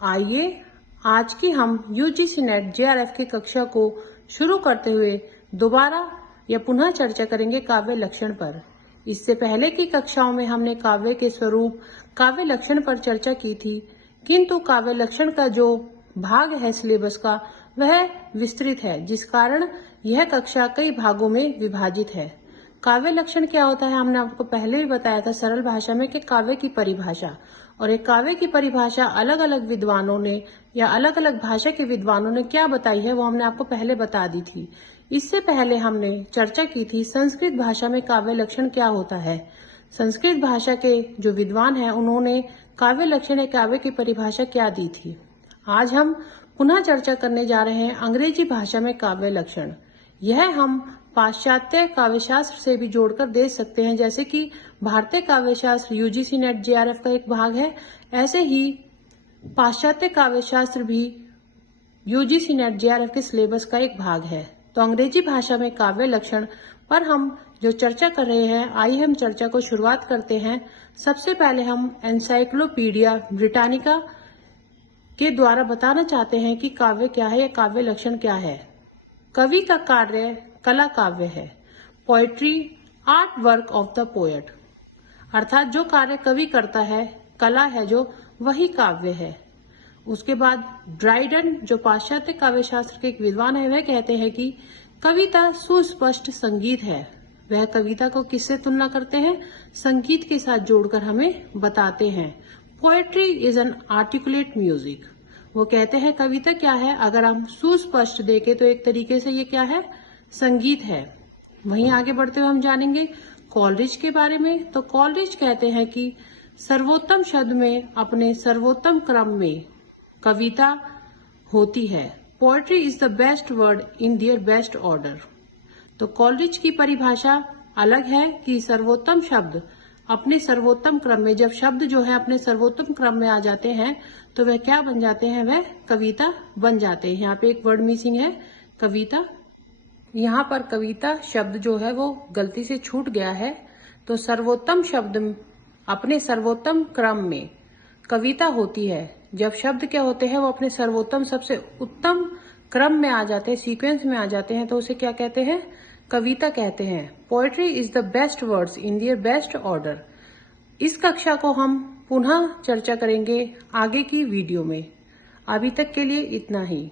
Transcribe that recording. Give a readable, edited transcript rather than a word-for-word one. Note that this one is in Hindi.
आइए आज की हम यूजीसी नेट जेआरएफ की कक्षा को शुरू करते हुए दोबारा या पुनः चर्चा करेंगे काव्य लक्षण पर। इससे पहले की कक्षाओं में हमने काव्य के स्वरूप, काव्य लक्षण पर चर्चा की थी, किंतु काव्य लक्षण का जो भाग है सिलेबस का वह विस्तृत है, जिस कारण यह कक्षा कई भागों में विभाजित है। काव्य लक्षण क्या होता है हमने आपको पहले भी बताया था सरल भाषा में कि काव्य की परिभाषा, और एक काव्य की परिभाषा अलग अलग विद्वानों ने या अलग अलग भाषा के विद्वानों ने क्या बताई है वो हमने आपको पहले बता दी थी। इससे पहले हमने चर्चा की थी संस्कृत भाषा में काव्य लक्षण क्या होता है। संस्कृत भाषा के जो विद्वान हैं उन्होंने काव्य लक्षण या काव्य की परिभाषा क्या दी थी। आज हम पुनः चर्चा करने जा रहे हैं अंग्रेजी भाषा में काव्य लक्षण। यह हम पाश्चात्य काव्यशास्त्र से भी जोड़कर देख सकते हैं, जैसे कि भारतीय काव्यशास्त्र यूजीसी नेट जेआरएफ का एक भाग है, ऐसे ही पाश्चात्य काव्यशास्त्र भी यूजीसी नेट जेआरएफ के सिलेबस का एक भाग है। तो अंग्रेजी भाषा में काव्य लक्षण पर हम जो चर्चा कर रहे हैं, आइए हम चर्चा को शुरुआत करते हैं। सबसे पहले हम एनसाइक्लोपीडिया ब्रिटानिका के द्वारा बताना चाहते हैं कि काव्य क्या है या काव्य लक्षण क्या है। कवि का कार्य कला काव्य है। Poetry art work of the poet, अर्थात जो कार्य कवि करता है, कला है जो, वही काव्य है। उसके बाद ड्राइडन जो पाश्चात्य काव्यशास्त्र के एक विद्वान है, वह कहते हैं कि कविता सुस्पष्ट संगीत है। वह कविता को किससे तुलना करते हैं? संगीत के साथ जोड़कर हमें बताते हैं। Poetry is an articulate music. वो कहते हैं कविता क्या है, अगर हम सुस्पष्ट देखें तो एक तरीके से ये क्या है, संगीत है। वहीं आगे बढ़ते हुए हम जानेंगे कॉलरिज के बारे में। तो कॉलरिज कहते हैं कि सर्वोत्तम शब्द में अपने सर्वोत्तम क्रम में कविता होती है। Poetry is the best word in their best order. तो कॉलरिज की परिभाषा अलग है कि सर्वोत्तम शब्द अपने सर्वोत्तम क्रम में, जब शब्द जो है अपने सर्वोत्तम क्रम में आ जाते हैं तो वह क्या बन जाते हैं, वह कविता बन जाते हैं। यहाँ पे एक वर्ड मिसिंग है, कविता। यहाँ पर कविता शब्द जो है वो गलती से छूट गया है। तो सर्वोत्तम शब्द अपने सर्वोत्तम क्रम में कविता होती है। जब शब्द क्या होते हैं वो अपने सर्वोत्तम सबसे उत्तम क्रम में आ जाते हैं, सीक्वेंस में आ जाते हैं, तो उसे क्या कहते हैं, कविता कहते हैं। Poetry is the best words in their best order. इस कक्षा को हम पुनः चर्चा करेंगे आगे की वीडियो में। अभी तक के लिए इतना ही।